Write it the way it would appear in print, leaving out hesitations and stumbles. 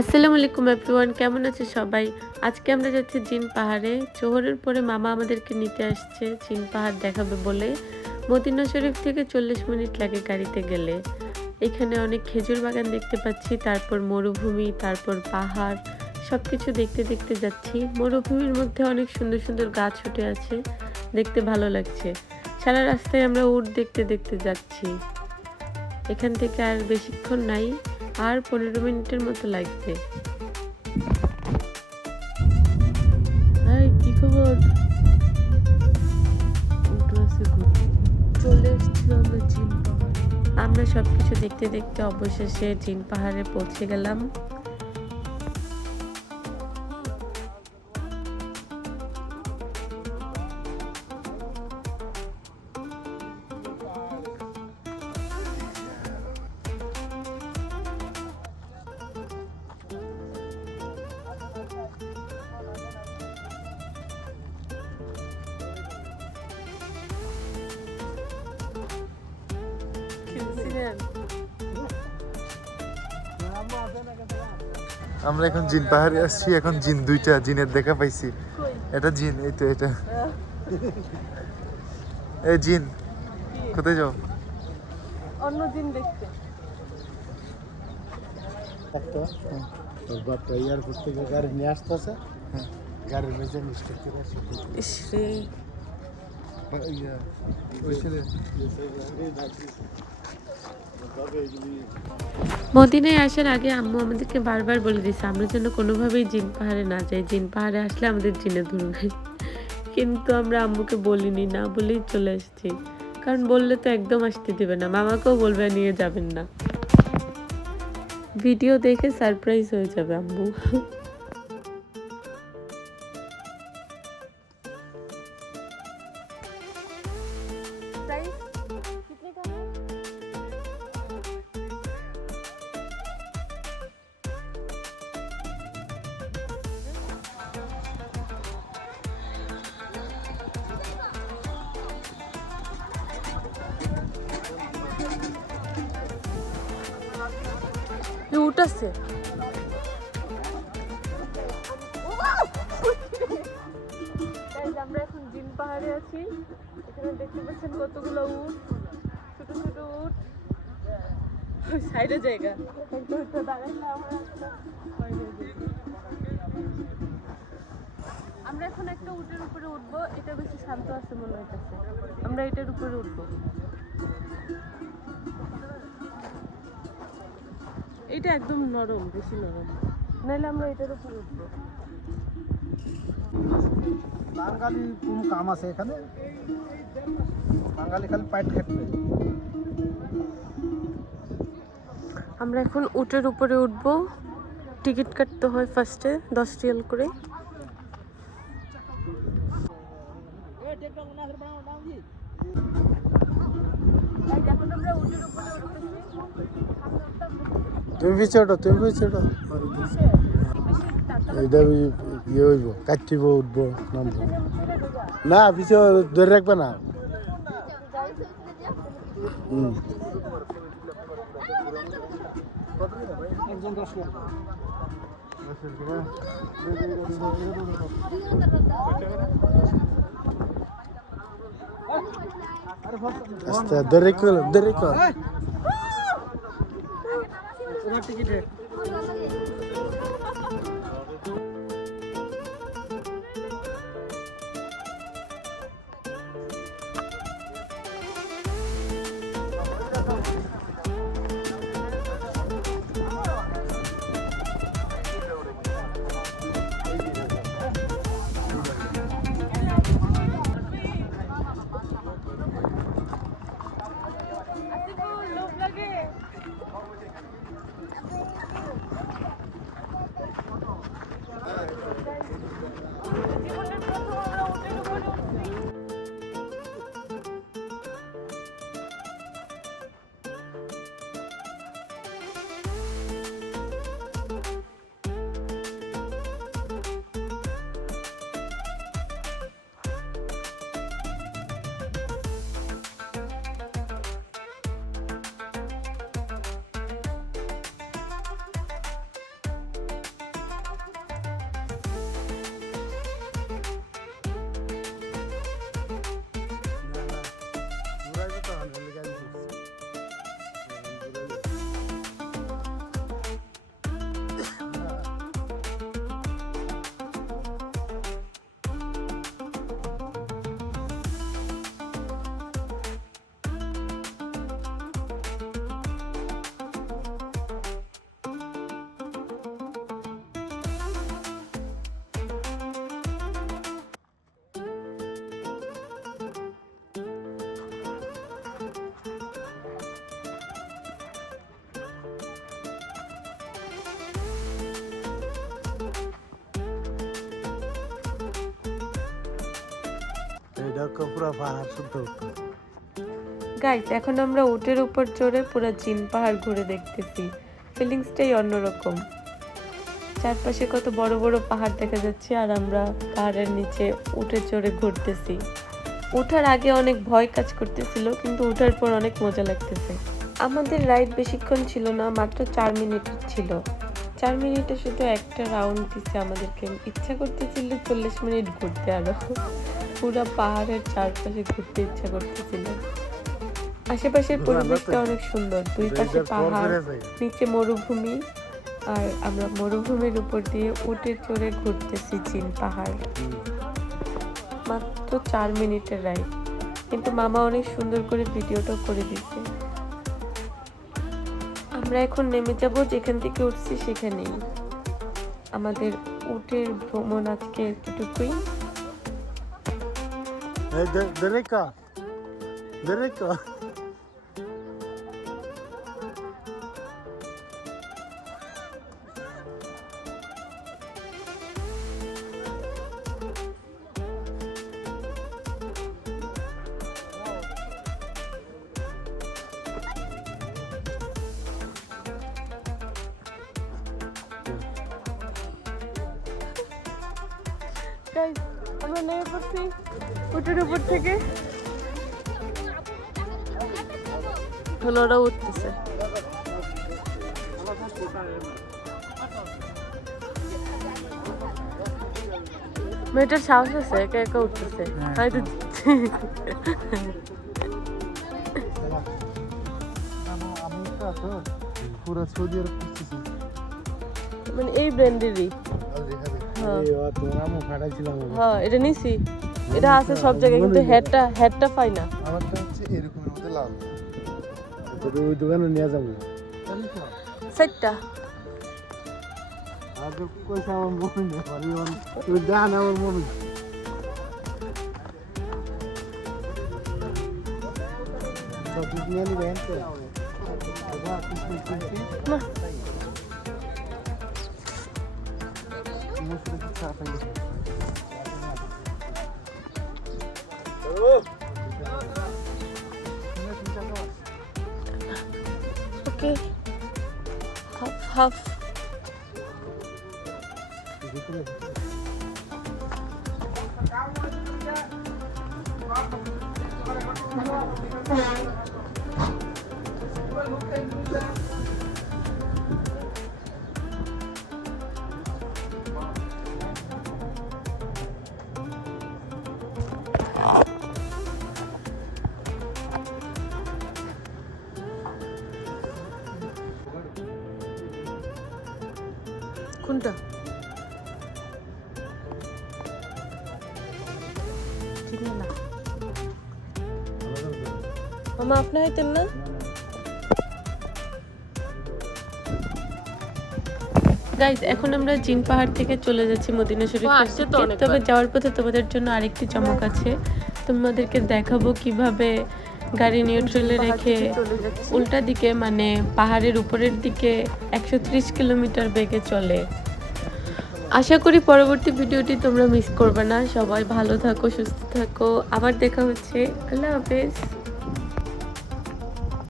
আসসালামু আলাইকুম এভরিওয়ান, কেমন আছে সবাই? আজকে আমরা যাচ্ছি জিন পাহাড়ে। জোহরের পরে মামা আমাদেরকে নিতে আসছে জিন পাহাড় দেখাবে বলে। মদিনা শরীফ থেকে 40 মিনিট লাগে গাড়িতে গেলে। এখানে অনেক খেজুর বাগান দেখতে পাচ্ছি, তারপর মরুভূমি, তারপর পাহাড়, সবকিছু দেখতে দেখতে যাচ্ছি। মরুভূমির মধ্যে অনেক সুন্দর সুন্দর গাছ উঠে আছে, দেখতে ভালো লাগছে। সারা রাস্তায় আমরা উট দেখতে দেখতে যাচ্ছি। এখান থেকে আর বেশিক্ষণ নাই, আর 15 মিনিটের মতো লাগবে। কি খবর? চলে এসেছি আমরা জিন পাহাড়। আমরা সবকিছু দেখতে দেখতে অবশেষে জিন পাহাড়ে পৌঁছে গেলাম। আমরা এখন জিন পাহাড়ে আসছি। এখন জিন দুইটা জিনের দেখা পাইছি। এটা জিন, এই তো এটা। এই জিন কোথায় যাও? অন্য জিন দেখতে। তোর বাপটা এয়ারপোর্ট থেকে গাড়ি নিয়ে আসতেছে, গাড়ির মেঝে মিস্টেক করে আসছে। ইসরে মদিনায় আসার আগে আম্মু আমাদেরকে বারবার বলে দিয়েছে আমরা যেন কোনোভাবেই জিন পাহাড়ে না যাই, জিন পাহাড়ে আসলে আমাদের জিনে ধরবে। কিন্তু আমরা আম্মুকে বলিনি, না বলেই চলে এসেছি। কারণ বললে তো একদম আসতে দিবে না, মামাকেও বলবে নিয়ে যাবেন না। ভিডিও দেখে সারপ্রাইজ হয়ে যাবে আম্মু। উট আছে, আমরা এখন জিন পাহাড়ে আছি। এখানে দেখতে পাচ্ছেন কতগুলো উট, ছোট ছোট উট। সাইডে জায়গা, আমরা এখন একটা উটের উপরে উঠবো। এটা বেশি শান্ত আছে মনে হইতেছে, আমরা এটার উপরে উঠবো। এটা একদম নরম, বেশি নরম, নাহলে আমরা এটার উপরে উঠবো। বাঙালি কোন কাম আছে এখানে? বাঙালি খালি পাইট খেটবে। আমরা এখন উটের উপরে উঠবো। টিকিট কাটতে হয় ফার্স্টে 10 রিয়াল করে। তুমি পিছে ওঠো, তুমি পিছে ওঠো। এইটা ইয়ে হইব, কাটিব, উঠবো, নামবো না, পিছে ধরে রাখবে না। আস্তে ধরে রেখো, ধরে রেখো। দেখো পুরো পাহাড় শুদ্ধ উঠতো। গাইস এখন আমরা উটের উপর চড়ে পুরো জিন পাহাড় ঘুরে দেখতেছি, ফিলিংসটাই অন্যরকম। চারপাশে কত বড় বড় পাহাড় দেখা যাচ্ছে আর আমরা পাহাড়ের নিচে উঠে চড়ে ঘুরতেছি। ওঠার আগে অনেক ভয় কাজ করতেছিল, কিন্তু ওঠার পর অনেক মজা লাগতেছে। আমাদের রাইড বেশিক্ষণ ছিল না, মাত্র 4 মিনিটের ছিল। 4 মিনিটে শুধু একটা রাউন্ড দিছে আমাদেরকে। ইচ্ছা করতেছিল 40 মিনিট ঘুরতে, আরো পুরো পাহাড়ের চারপাশে ঘুরতে ইচ্ছা করতেছিল। আশেপাশের পরিবেশটা অনেক সুন্দর, দুই পাশে পাহাড়, নিচে মরুভূমি, আর আমরা মরুভূমির উপর দিয়ে উটে চড়ে ঘুরতেছি জিন পাহাড়। মাত্র 4 মিনিটের রাইড, কিন্তু মামা অনেক সুন্দর করে ভিডিওটা করে দিচ্ছে। আমরা এখন নেমে যাব, যেখান থেকে উঠছি সেখানেই। আমাদের উটের ভ্রমণ আজকে এতটুকুই। Dereka. Dereka. গাইস আমরা নেমে পড়ছি উটের উপর থেকে। হলো ওরা উঠতেছে। মেয়েটার সাহস আছে, একা একা উঠতেছে। হয়তো পুরো সৌদি আরব করতেছি। মানে এই ব্র্যান্ডেরই। হ্যাঁ তোরা আমি ফাটাইছিলাম। হ্যাঁ এটা নিছি, এটা আছে সব জায়গায়, কিন্তু হেডটা পাই না। আমারটা হচ্ছে এরকমের মধ্যে লাল। ওই দোকানে নিয়ে যাবো। সেটটা আর তো কইছে আমার মনে নেই, তুই জান আমার মনে। সব নিয়ে নিবে তো। না ওকে হাফ হাফ। কোনটা? মামা আপনি হইতেন না? গাইস এখন আমরা জিন পাহাড় থেকে চলে যাচ্ছি মদিনা শরীফের দিকে। তবে যাওয়ার পথে তোমাদের জন্য আরেকটি চমক আছে, তোমাদেরকে দেখাবো কিভাবে গাড়ি নিউট্রালে রেখে উল্টা দিকে মানে পাহাড়ের উপরের দিকে 130 কিলোমিটার বেগে চলে। আশা করি পরবর্তী ভিডিওটি তোমরা মিস করবে না। সবাই ভালো থাকো, সুস্থ থাকো, আবার দেখা হচ্ছে। আল্লাহ হাফেজ।